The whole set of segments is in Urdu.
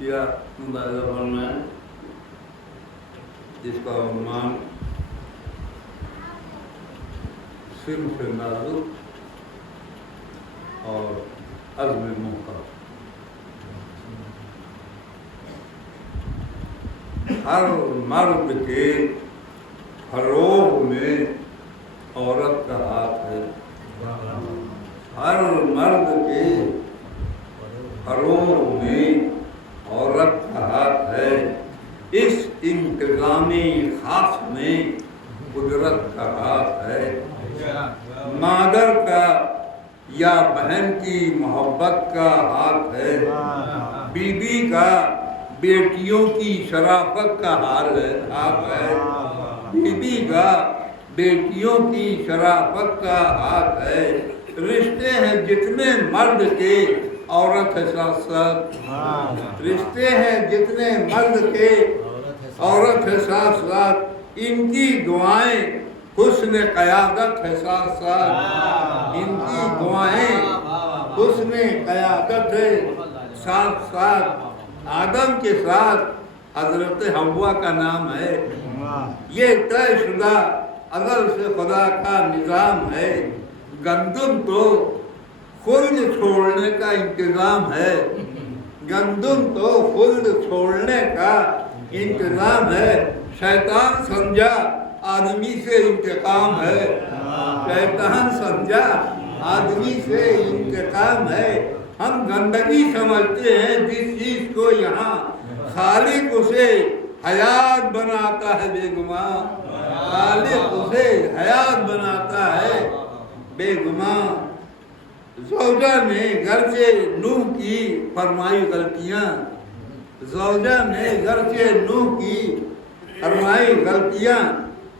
کیا ملاحظہ کرنا ہے جس کا عنوان صنف نازک اور عزم محکم۔ ہر مرد کے فروغ میں عورت کا ہاتھ ہے، ہر مرد کے فروغ میں عورت کا ہاتھ ہے، اس انتظامی خاص میں قدرت کا ہاتھ ہے، مادر کا یا بہن کی محبت کا ہاتھ ہے، بیوی کا بیٹیوں کی شرافت کا ہاتھ ہے، بیوی کا بیٹیوں کی شرافت کا ہاتھ ہے، رشتے ہیں جتنے مرد کے عورت ہے ساتھ ساتھ، رشتے ہیں جتنے مرد کے عورت ہے ساتھ ساتھ، ان کی دعائیں حسن قیادت ہے ساتھ ساتھ، ان کی دعائیں حسن قیادت ہے ساتھ ساتھ۔ آدم کے ساتھ حضرت حوا کا نام ہے، یہ طے شدہ ازل سے خدا کا نظام ہے، گندم تو خلد چھوڑنے کا انتظام ہے، گندم تو خلد چھوڑنے کا انتظام ہے، شیطان سمجھا آدمی سے انتقام ہے، شیطان سمجھا آدمی سے انتقام ہے، ہم گندگی سمجھتے ہیں جس چیز کو یہاں خالق اسے حیات بناتا ہے بے گمان، خالق اسے حیات بناتا ہے بے گمان۔ زوجہ نے گرچہ نوح کی فرمائی غلطیاں، زوجہ نے گرچہ نوح کی فرمائی غلطیاں،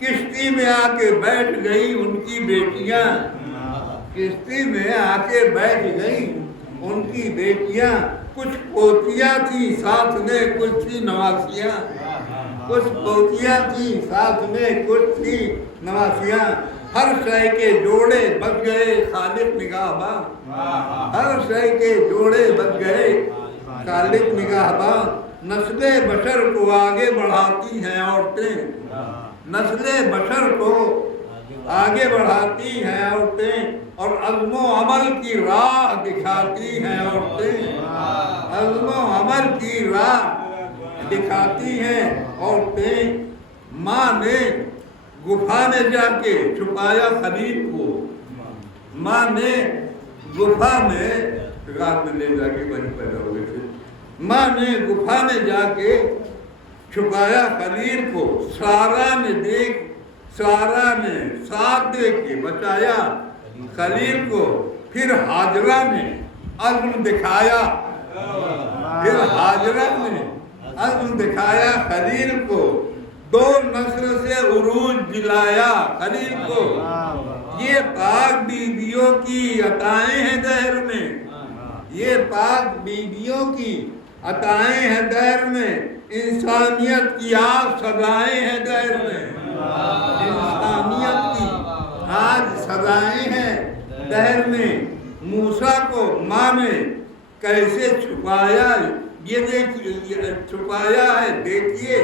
کشتی میں آ کے بیٹھ گئی ان کی بیٹیاں، کشتی میں آ کے بیٹھ گئی ان کی بیٹیاں، کچھ پوتیاں تھیں ساتھ میں کچھ تھی نواسیاں، کچھ پوتیاں تھیں ساتھ میں کچھ تھی نواسیاں، ہر شے کے جوڑے بچ گئے خالق نگہباں، ہر شے کے جوڑے بچ گئے خالق نگہباں، نسل بشر کو آگے بڑھاتی ہیں عورتیں، نسل بشر کو آگے بڑھاتی ہیں عورتیں، اور عزم و عمل کی راہ دکھاتی ہیں عورتیں، عزم و عمل کی راہ دکھاتی ہیں عورتیں۔ ماں نے گفا میں جا کے چھپایا خلیل کو، ماں نے گفا میں رات میں لے جا کے وہیں پیدا ہوئے تھے، ماں نے گفا میں جا کے چھپایا خلیل کو، سارا نے ساتھ دے کے بچایا خلیل کو، پھر ہاجرہ نے عزم دکھایا، پھر ہاجرہ نے عزم دکھایا خلیل کو، دو نسل سے عروج دلایا خلیل کو، یہ پاک بیویوں کی عطائیں ہیں دہر میں، یہ پاک بیویوں کی عطائیں ہیں دہر میں، انسانیت کی آج سزائیں ہیں دہر میں، انسانیت کی آج سزائیں ہیں دہر میں۔ موسیٰ کو ماں نے کیسے چھپایا، یہ دیکھیے چھپایا ہے دیکھیے،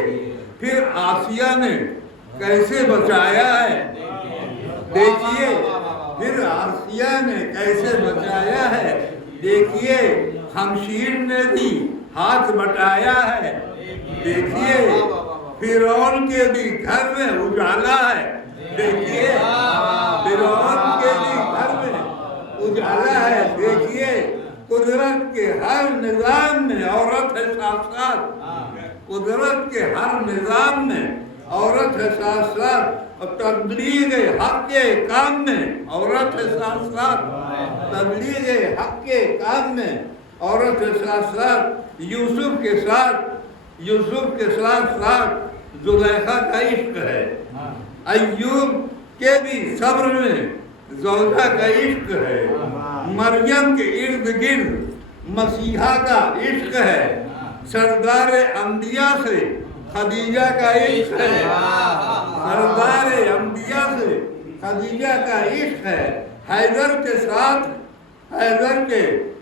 پھر آسیہ نے کیسے بچایا ہے دیکھیے، پھر آسیہ نے کیسے بچایا ہے دیکھیے، شمشیر نے بھی ہاتھ بٹایا ہے دیکھیے، فرعون کے بھی گھر میں اجالا ہے دیکھیے، فرعون کے بھی گھر میں اجالا ہے دیکھیے، قدرت کے ہر نظام میں عورت ہے ساتھ ساتھ، قدرت کے ہر نظام میں عورت ہے ساتھ ساتھ، اور تبلیغ حق کے کام میں عورت ہے ساتھ ساتھ، تبلیغ حق کے کام میں عورت ہے ساتھ ساتھ۔ یوسف کے ساتھ زلیخا کا عشق ہے، ایوب کے بھی صبر میں زوجہ کا عشق ہے، مریم کے ارد گرد مسیحا کا عشق ہے، سردار انبیاء سے خدیجہ کا عشق ہے، سردار انبیاء سے خدیجہ کا عشق ہے، حیدر کے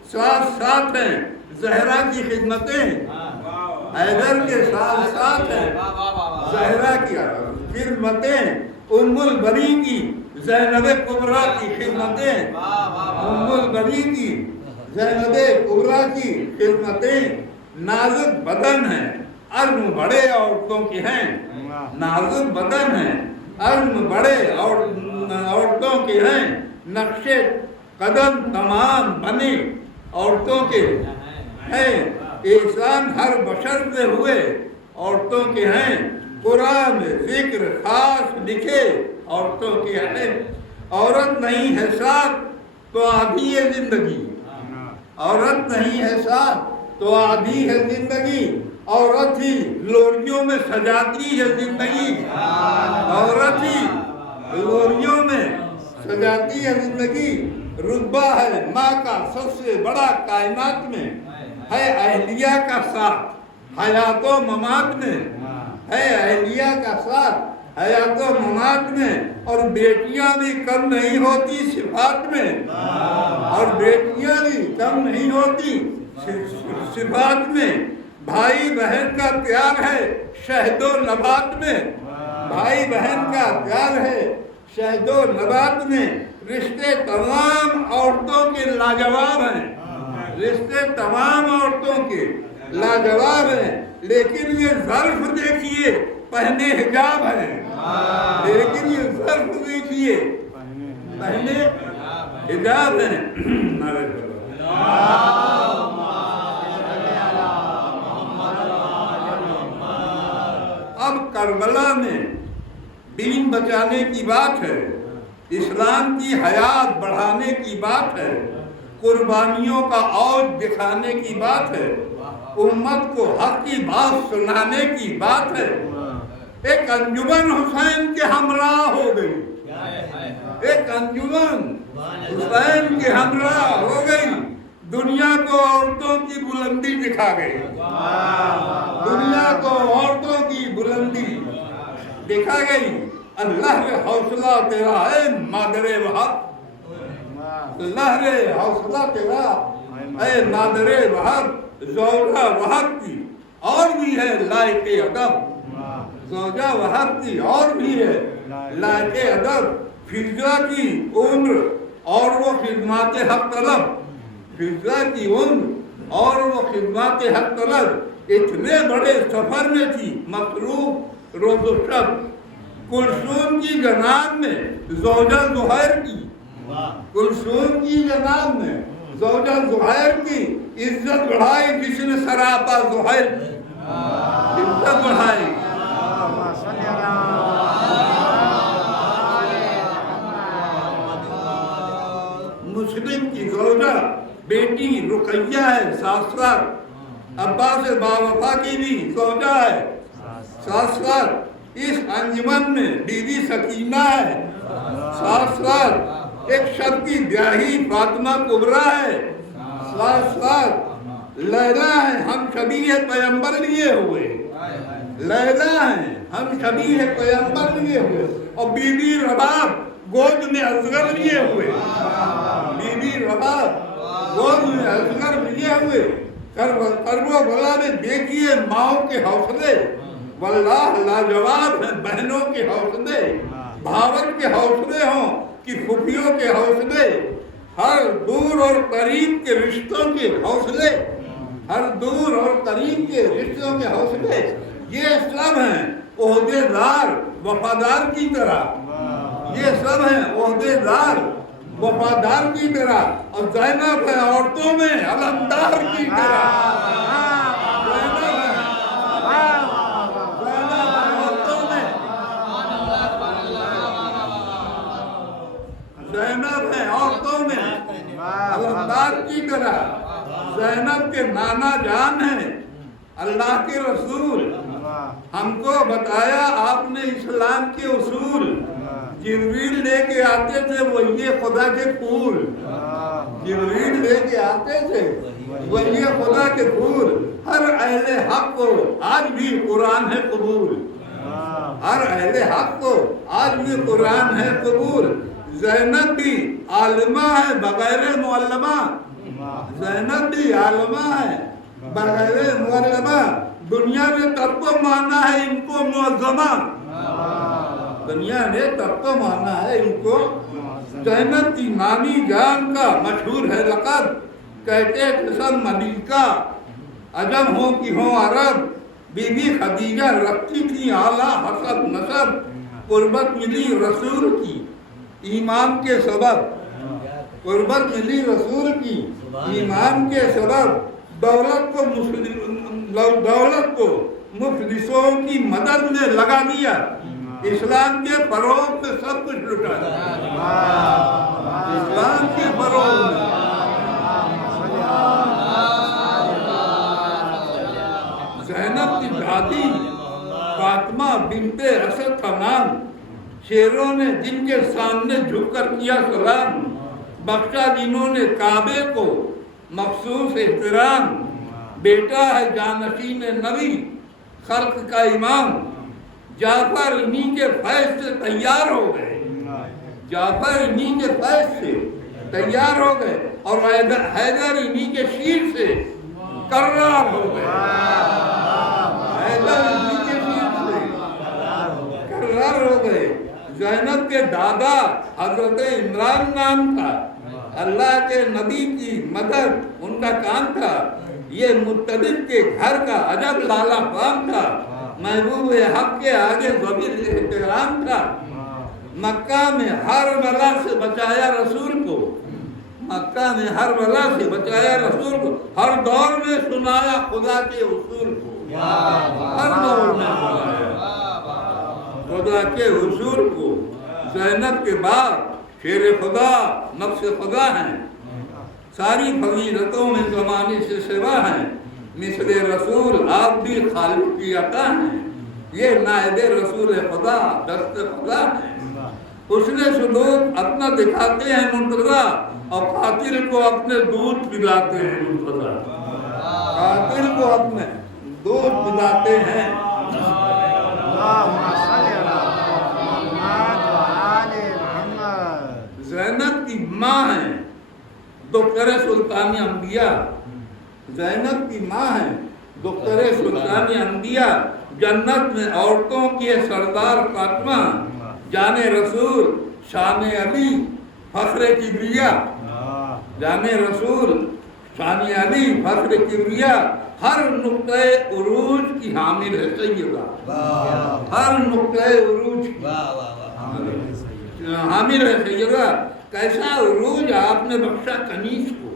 ساتھ ہیں زہرا کی خدمتیں، حیدر کے ساتھ ساتھ ہیں زہرا کی خدمتیں، ام البری کی زینب کبریٰ کی خدمتیں، ام البری کی زینب کبریٰ کی خدمتیں، نازک بدن ہیں عزم بڑے عورتوں کی ہیں، نازک بدن ہیں عزم بڑے عورتوں کے ہیں، نقش قدم تمام بنے عورتوں کے ہیں، احسان ہر بشر سے ہوئے عورتوں کے ہیں، قرآن ذکر خاص لکھے عورتوں کے ہیں، عورت نہیں ہے ساتھ تو آدھی ہے زندگی، عورت نہیں ہے ساتھ تو آدھی ہے زندگی، عورت ہی لوریوں میں سجاتی ہے زندگی، عورت ہی لوریوں میں سجاتی ہے زندگی، رتبہ ہے ماں کا سب سے بڑا کائنات میں، ہے اہلیہ کا ساتھ حیات و ممات میں، ہے اہلیہ کا ساتھ حیات و ممات میں، اور بیٹیاں بھی کم نہیں ہوتی صفات میں، اور بیٹیاں بھی کم نہیں ہوتی صفات میں، بھائی بہن کا پیار ہے شہد و نبات میں، بھائی بہن کا پیار ہے شہد و نبات میں، رشتے تمام عورتوں کے لاجواب ہیں، رشتے تمام عورتوں کے لاجواب ہیں، لیکن یہ ظرف دیکھیے پہنے حجاب ہیں، لیکن یہ ظرف دیکھیے پہنے حجاب ہیں۔ اب کربلا میں دین بچانے کی بات ہے، اسلام کی حیات بڑھانے کی بات ہے، قربانیوں کا اوج دکھانے کی بات ہے، امت کو حق کی بات سنانے کی بات ہے، ایک انجمن حسین کے ہمراہ ہو گئی، ایک انجمن حسین کے ہمراہ ہو گئی، دنیا کو عورتوں کی بلندی دکھا گئی، دنیا کو عورتوں کی بلندی دکھا گئی۔ اللہ کے حوصلہ تیرا ہے مادر وہب، اللہ کے حوصلہ تیرا ہے مادر وہب، زوجہ وہب کی اور بھی ہے لائق ادب، زوجہ وہب کی اور بھی ہے لائق ادب، فضہ کی عمر اور وہ خدمات حق طلب، فضہ کی عمر اور وہ خدمات حق طلب، اتنے بڑے سفر میں تھی مصروف روز و شب، کلثوم کی جناب میں زوجہ زہیر کی، کلثوم کی جناب میں زوجہ زہیر کی عزت بڑھائی جس نے سراپا زہیر کی عزت بڑھائی۔ مسلم کی زوجہ بیٹی رقیہ ہے 7 سال، عباس باوفا کی بھی زوجہ ہے 7 سال، اس انجمن میں بی بی سکینہ ہے 7 سال، ایک شب کی بیاہی فاطمہ کبریٰ ہے 7 سال، لیلا ہے ہم شبیہ پیغمبر لیے ہوئے، لیلا ہے ہم شبیہ پیغمبر لیے ہوئے، اور بی بی رباب گود میں اصغر لیے ہوئے، بی بی رباب گود میں اصغر لیے ہوئے، کرب و بلا میں دیکھیے ماؤں کے حوصلے، واللہ لاجواب ہیں بہنوں کے حوصلے، بھاور کے حوصلے ہوں کہ پھوپھیوں کے حوصلے، ہر دور اور قریب کے رشتوں کے حوصلے، ہر دور اور قریب کے رشتوں کے حوصلے، یہ سب ہیں عہدے دار وفادار کی طرح، یہ سب ہیں عہدے دار وفادار کی طرح، اور زینب ہے عورتوں میں علمدار کی طرح، زینب ہے عورتوں میں علمدار کی طرح، زینب کے نانا جان ہیں اللہ کے رسول، ہم کو بتایا آپ نے اسلام کے اصول، جبریل لے کے آتے تھے وہی خدا کے پھول، جبریل لے کے آتے تھے وہی خدا کے پھول، ہر اہل حق کو آج بھی قرآن ہے قبول، ہر اہل حق کو آج بھی قرآن ہے قبول، زینب بھی عالمہ ہے بغیر معلمہ، زینب بھی عالمہ ہے بغیر معلمہ، دنیا نے تب تو مانا ہے ان کو معظمہ، دنیا نے تب تو مانا ہے ان کو۔ زینب کی نانی جان کا مشہور ہے لقب، کہتے تھے سب ملکہ، عجم ہو کہ ہو عرب، بی بی خدیجہ رکھتی تھی اعلیٰ حسب نسب، قربت ملی رسول کی ایمان کے سبب، قربت ملی رسول کی ایمان کے سبب، دولت کو مفلسوں کی مدد میں لگا دیا، اسلام کے فروغ میں سب کچھ لٹا دیا، اسلام کے فروغ میں۔ زینب کی دادی فاطمہ بنت اسد کا نام، شیروں نے جن کے سامنے جھک کر کیا سلام، بخشا جنہوں نے کعبے کو مخصوص احترام، بیٹا ہے جانشین نبی خلق کا امام، جعفر انہی کے فیض سے تیار ہو گئے، جعفر انہی کے فیض سے تیار ہو گئے، اور حیدر انہی کے شیر سے کرار ہو گئے، حیدر انہی کے شیر سے کرار ہو گئے۔ زینب کے دادا حضرت عمران نام تھا، اللہ کے نبی کی مدد ان کا کام تھا، یہ متدب کے گھر کا عجب لالا فام تھا، محبوب حق کے آگے ذلیل احترام تھا، مکہ میں ہر بلا سے بچایا رسول کو، مکہ میں ہر بلا سے بچایا رسول کو، ہر دور میں سنایا خدا کے اصول کو، ہر دور میں سنایا خدا کے اصول کو۔ زینب کے بعد شیر خدا نفس خدا ہیں، ساری فضیلتوں میں زمانے سے سوا ہیں، مثل رسول آپ بھی خالق کی عطا ہیں، یہ نائب رسول خدا دست خدا ہیں، اس نے سلوک اپنا دکھاتے ہیں منتظر، اور قاتل کو اپنے دودھ پلاتے ہیں منتظر، قاتل کو اپنے دودھ پلاتے ہیں۔ زینب کی ماں ہیں دختر سلطان انبیاء، زینب کی ماں ہیں دختر سلطان انبیاء، جنت میں عورتوں کی سردار فاطمہ، جان رسول شان علی فخر کبریا، جان رسول شان علی فخر کبریا، ہر نقطہ عروج کی حامل ہے سیدہ، ہر نقطہ عروج کی حامل ہے سیدہ۔ کیسا عروج آپ نے بخشا کنیز کو،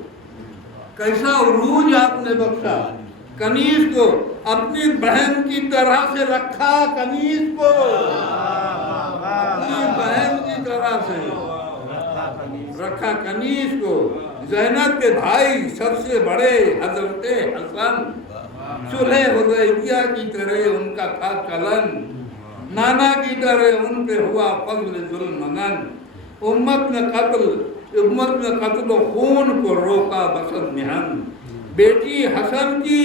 کیسا عروج آپ نے بخشا کنیز کو، اپنی بہن کی طرح سے رکھا کنیز کو، اپنی بہن کی طرح سے رکھا کنیز کو۔ زینب کے بھائی سب سے بڑے حضرت حسن، صلح حدیبیہ کی طرح ان کا تھا چلن، نانا کی طرح ان پہ ہوا فضل ذوالمنن، امت میں قتل و خون کو روکا بسد محن، بیٹی حسن کی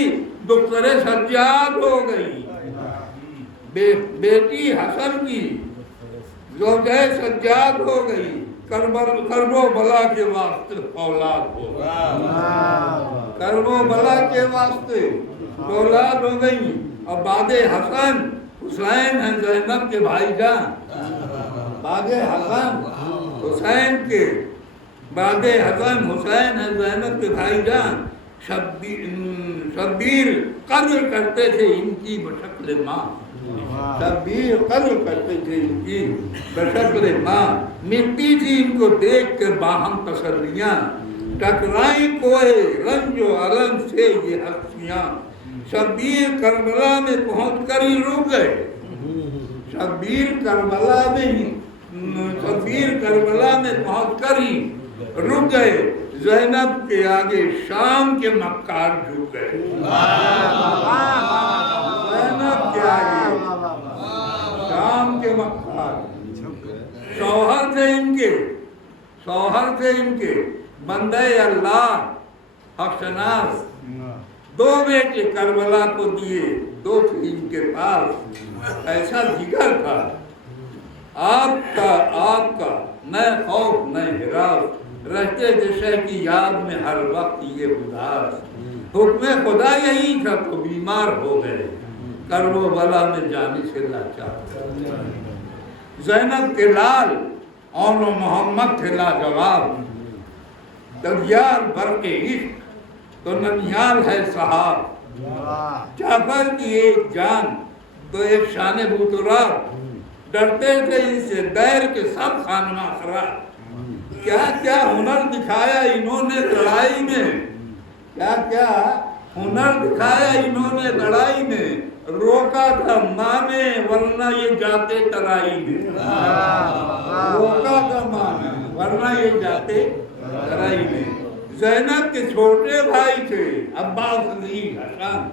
دختر سجاد ہو گئی، بیٹی حسن کی زوجہ سجاد ہو گئی، کرب و بلا کے واسطے اولاد ہو گئی، کرب و بلا کے واسطے اولاد ہو گئی۔ اور بعد حسن حسین ہیں زینب کے بھائی جان، بعد حسن حسین کے بعد حسن حسین ہیں زینب کے بھائی جان، شبیر قدر کرتے تھے ان کی بشکل ماں، شبیر قدر کرتے تھے ان کی بشکل ماں، ملتی تھی ان کو دیکھ کر باہم تسلیاں، ٹکرائیں کوئے رنج و علم سے یہ ہستیاں، شبیر کربلا میں پہنچ کر ہی رک گئے، شبیر کربلا میں پہنچ کر ہی رک گئے، زینب کے آگے شام کے مکار جھک گئے، زینب کے آگے شام کے مکار، شوہر تھے ان کے بندے اللہ حق شناس، دو بیٹے کربلا کو دیے، دو تھے ان کے پاس، ایسا جگر تھا آپ کا نہ خوف نہ ہراس، رہتے تھے شہ کی یاد میں ہر وقت یہ اداس، حکم خدا یہی تھا تو بیمار ہو گئے، کرب و بلا میں جانے سے لاچار۔ زینب کے لال اور محمد تھے لاجواب، دریار بھر کے عشق تو ننیال ہے صحاب۔ جعفر کی ایک جان تو ایک شان بوتراب، ڈرتے تھے اس سے دیر کے سب خانمہ خراب۔ کیا کیا ہنر دکھایا انہوں نے لڑائی میں، کیا کیا ہنر دکھایا انہوں نے لڑائی میں، روکا تھا ماں نے ورنہ یہ جاتے ترائی میں، روکا تھا ماں نے ورنہ یہ جاتے ترائی میں۔ زینب کے چھوٹے بھائی تھے عباس علی حسن،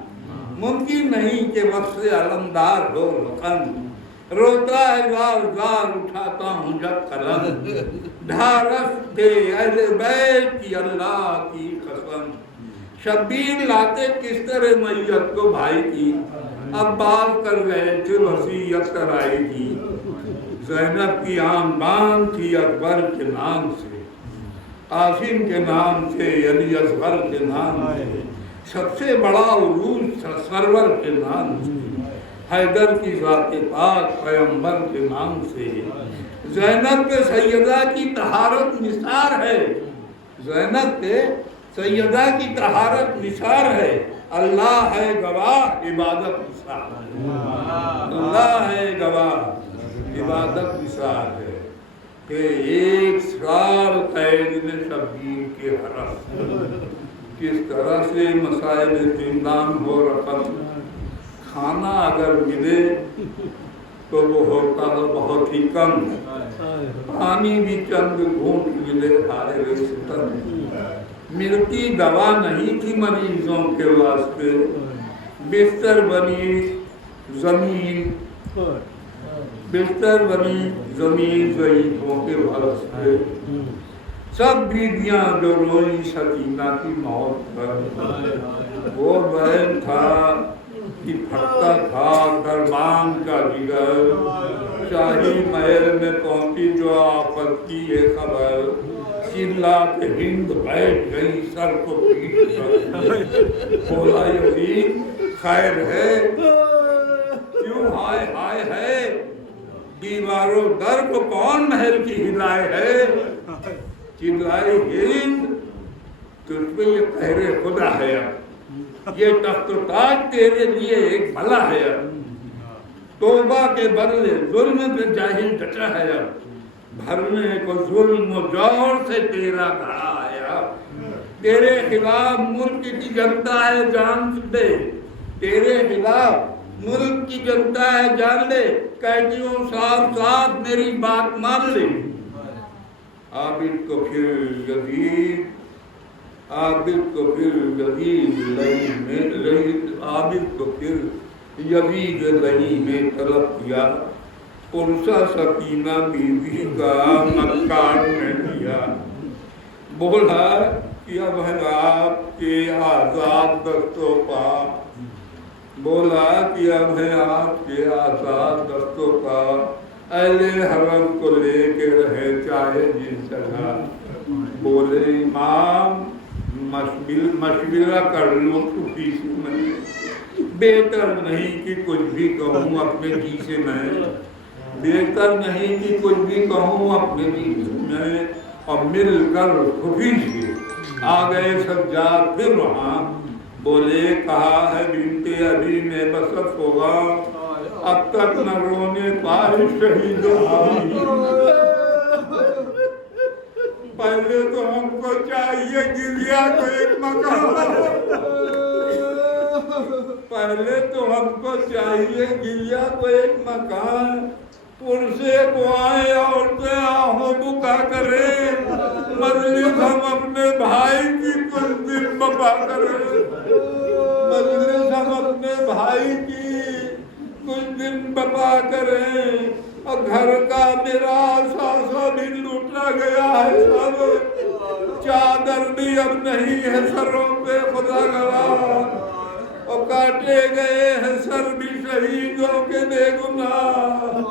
ممکن نہیں کہ وقت علمدار ہو رقم، روتا ہے زار زار اٹھاتا ہوں جب قلم، ڈھارس دے اہل بیت کی اللہ کی قسم، شبیر لاتے کس طرح میت کو بھائی کی، عباس کر گئے تھے وصیت کرائی کی۔ زینب کی آن بان تھی اکبر کے نام سے، قاسم کے نام سے، علی اصغر کے نام سے، سب سے بڑا عروج سرور کے نام سے، حیدر کی ذات پاک پیغمبر کے نام سے۔ زینب کے سیدہ کی طہارت نثار ہے، زینب کے سیدہ کی طہارت نثار ہے، اللہ ہے گواہ عبادت نثار ہے، اللہ ہے گواہ عبادت نثار ہے کہ ایک سال قید میں شبیر کے حرس، کس طرح سے مسائل زندان ہو رقم، کھانا اگر ملے تو وہ ہوتا ہے بہت ہی کم، پانی بھی چند گھونٹ ملے ہائے رے ستم، ملتی دوا نہیں تھی مریضوں کے واسطے، بستر بنی زمین، بستر بنی زمین ضعیفوں کے واسطے، سب بیویاں جو روئی سکینہ کی موت پر، وہ بہن تھا کہ پھٹتا تھا دربان کا جگر، شاہی محل میں پہنچی جو آفت کی یہ خبر، چلا کے ہند بیٹھ گئی سر کو پیٹ کر، بولا یزید خیر ہے، کیوں ہائے ہائے ہے، دیواروں در کو کون محل کی ہلائے ہے، چلائی ہند تجھ پہ یہ قہر خدا ہے، یہ تخت و تاج تیرے لیے ایک بھلا ہے، توبہ کے بدلے ظلم پہ جاہل ڈٹا ہے، بھرنے کو ظلم و جور سے تیرا گھڑا ہے، تیرے خلاف ملک کی جنتا ہے جان دے، تیرے خلاف ملک کی جنتا ہے جان لے، قیدیوں صاحب صاحب میری بات مان لے، عابد کو پھر یزید، عابد کو پھر یزید، عابد کو پھر یزید لہی میں طلب کیا، پرسا سکینہ بیوی کا مکار میں دیا، بولا کہ اب ہے آپ کے آزاد دستوں پا، بولا کہ اب ہے آپ کے آزاد دستوں پا، اہل حرم کو لے کے رہے چاہے جس جگہ، بولے امام مشورہ کر لو خوشی سے میں، بہتر نہیں کہ کچھ بھی کہوں اپنے جی سے میں، بہتر نہیں کہ کچھ بھی کہوں اپنے جی سے میں، اور مل کر خوشی سے آ گئے سجاد پھر وہاں، بولے کہا ہے بنت ابھی میں بسط ہوگا، اب تک نہ رونے پائے شہید پہلے تو ہم کو چاہیے گلیا کو ایک مکان، پہلے تو ہم کو چاہیے گلیا کو ایک مکان، پرسے کو آئے عورتیں آہوں بکا کرے، مجلس ہم اپنے بھائی کی کچھ دن بپا کرے، مجلس ہم اپنے بھائی کی کچھ دن بپا کریں، اور گھر کا میرا ساسا بھی لوٹا گیا ہے سب، چادر بھی اب نہیں ہے سروں پہ خدا گواہ، اور کاٹے گئے ہیں سر بھی شہیدوں کے بے گناہ،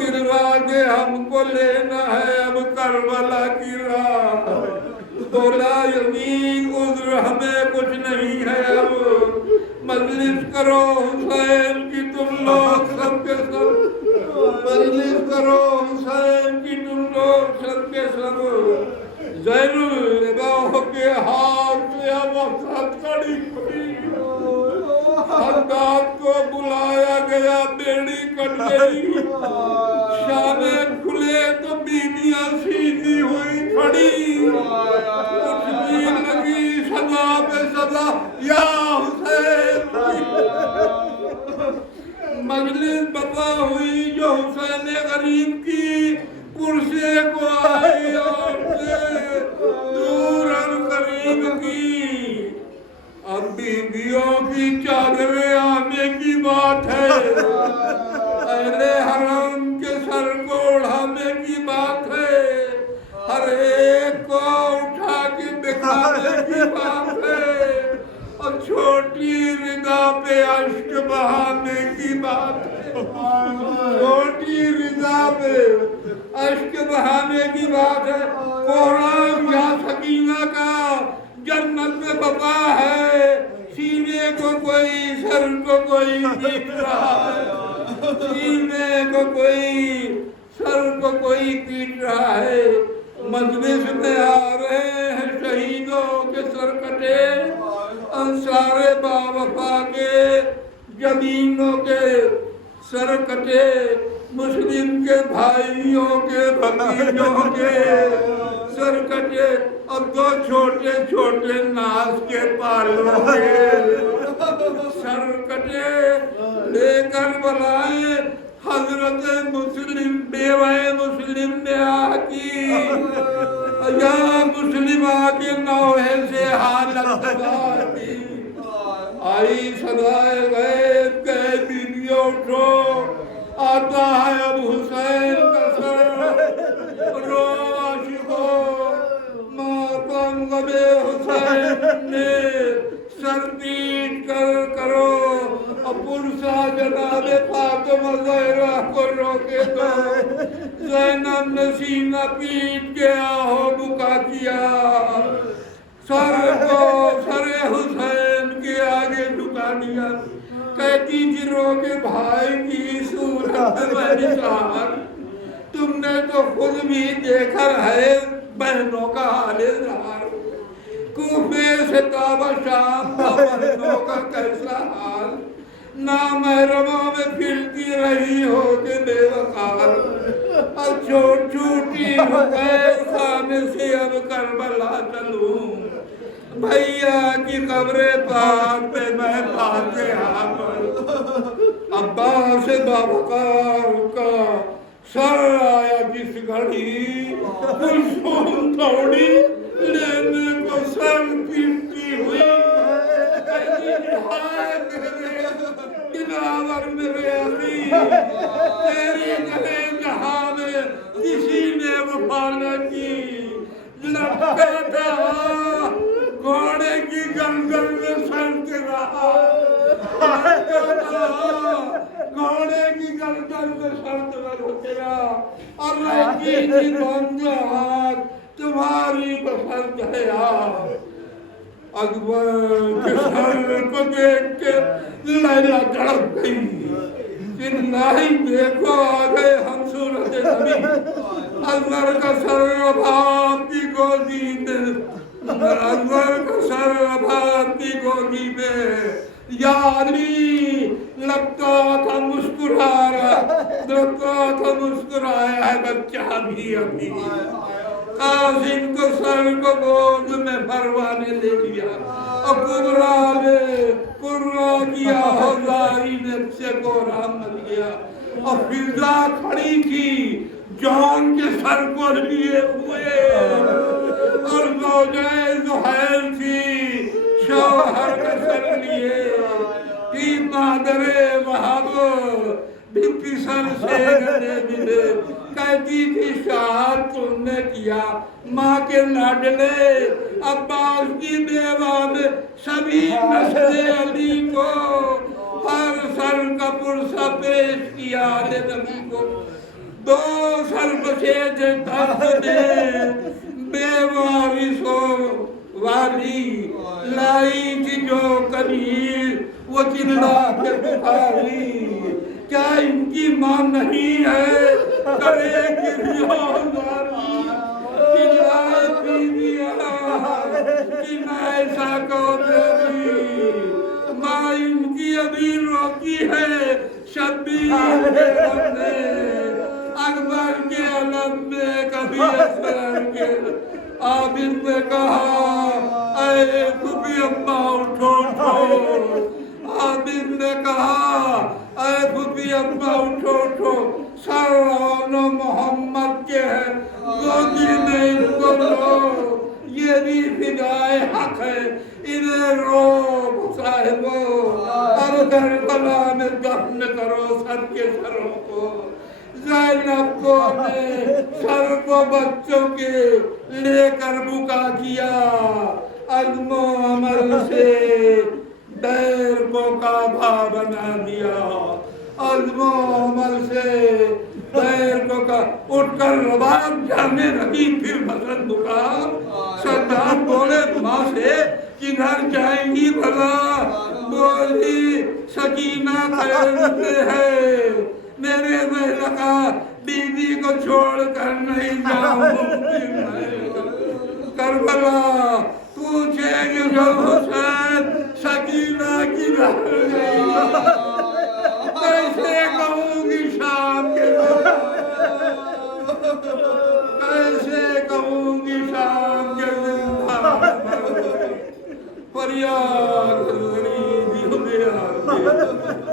دل آگے ہم کو لینا ہے اب کربلا کی راہ، بولا یزید عذر ہمیں کچھ نہیں ہے، اب مجلس کرو حسین کی تم لوگ سب کے سب، مجلس کرو حسین کی تم لوگ سب کے سب۔ زین العبا کے ہاتھ میں اب وفات کڑی پڑی، حداد کو بلایا گیا، بیڑی کٹ گئی، شانے کھلے تو بیویاں سیدھی ہوئی کھڑی، اٹھنے لگی صدا پہ صدا یا حسین۔ مجلس بپا ہوئی جو حسین غریب کی کرسی کو آئی اور دور اور قریب کی، اب بیویوں کی چادریں آنے کی بات ہے، اہل حرم کے سر کو اڑانے کی بات ہے، ہر ایک کو اٹھا کے دکھانے کی بات ہے، اور چھوٹی رضا پہ اشک بہانے کی بات ہے، چھوٹی رضا پہ اشک بہانے کی بات ہے۔ قرآن یا سکینہ کا جنت میں بپا ہے، سینے کو کوئی سر کو کوئی پیٹ رہا ہے، سینے کو کوئی سر کو کوئی پیٹ رہا ہے۔ مجلس میں آ رہے ہیں شہیدوں کے سر کٹے، انصار با وفا کے جبینوں کے سر کٹے، مسلم کے بھائیوں کے بھتیجوں کے سر کٹے، اور دو چھوٹے چھوٹے ناز کے پالوں کے سر کٹے، لے کر بلائے حضرت مسلم، بیوہ مسلم نے آکی، یا مسلم آکے نوحے سے حالت باتی، آئی صدائے غیب کہ بیویوں اٹھو، آتا ہے اب حسین کا سر، رو عاشقوں ماتم غم حسین نے سر پیٹ کر کرو، اور پرسا جناب فاطمہ زہرا کو روکے دو، زینب نے سینہ پیٹ کے آہو بکا کیا، سر کو سر حسین کے آگے جھکا دیا، کہتی تھی رو کے بھائی کی صورت میں نثار، تم نے تو خود بھی دیکھا ہے بہنوں کا حال زار، کوفے سے تابہ شام بہنوں کا کیسا حال، نامحرموں میں پھرتی رہی ہو کے بے وقار، اور چھوٹی غیر خانے سے اب کربلا چلوں، بھیا کی قبر پاک پہ میں فاتحہ پڑھوں، عباس باوقار کا سر آیا جس گھڑی، کلثوم دوڑی لینے کو سر پیٹتی ہوئی، ہائے میرے دلاور میرے علی، تیری گلے جہاں میں کسی نے وفا نہ کی، لٹکا تھا گھوڑے کی گردن میں سر تیرا، گھوڑے کی گردن میں سر تیرا، اور رہتی تھی بندہ تمہاری پسند ہے اکبر کے سر کو دیکھ کے لیلا تڑپ گئی، چلائی دیکھو آ گئے ہم صورت نبی، اکبر کا سر آپ کی گودی میں، اکبر کا سر آپ کی گودی میں، یا علی لگتا تھا مسکرا رہا، لگتا تھا مسکرایا ہے بچہ بھی ابھی، قاسم کو سر کو گود میں پروانے لے لیا، اور کبرا میں قرہ کیا ہزاری نے سے کو رحمت کیا، اور فضا کھڑی تھی جان کے سر کو لیے ہوئے، اور زوجہ زہیر تھی شوہر کا سر لیے، کی مادر وہب بھی سر سے گلے ملے، کہتی تھی شاہد تم نے کیا ماں کے لاڈلے عباس کی بیوہ میں سبھی نسل علی کو، ہر سر کا پرسہ پیش کیا نبی کو، دو سر بچے تھے درد میں بے وارثوں والی لائی تھی جو کنیز وہ چلا کے بخاری کیا ان کی ماں نہیں ہے کرے گریوزاری چلائے پی دیا کہ میں ایسا کو دیوی ماں ان کی ابھی روتی ہے شبیر کے بندے اکبر کے علم میں کبھی اثر کے عابد نے کہا اے پھوپھی اماں اٹھو اٹھو عابد نے کہا اے پھوپھی اماں اٹھو اٹھو سرون محمد کے ہے گودی میں ان کو لو یہ بھی فدائے حق ہے انہیں رو صاحبو اور کربلا میں دفن کرو سر کے سروں کو زینب کو نے سر کو بچوں کے لے کر بکا کیا عزم و عمل سے دیر کو کعبہ بنا دیا عزم و عمل سے دیر کو اٹھ کر رباب جانے لگی پھر بسن بکا سردار بولے ماں سے کدھر جائیں گی بھلا بولی سکینہ خیر سے ہے میرے مہلکہ بیوی کو چھوڑ کر نہیں جاؤں ممکن ہے کربلا پوچھے گی جو حسین سکینہ کی رہ گئی کیسے کہوں گی شام کے کیسے کہوں گی شام کے زندہ فریاد غریبی ہو گیا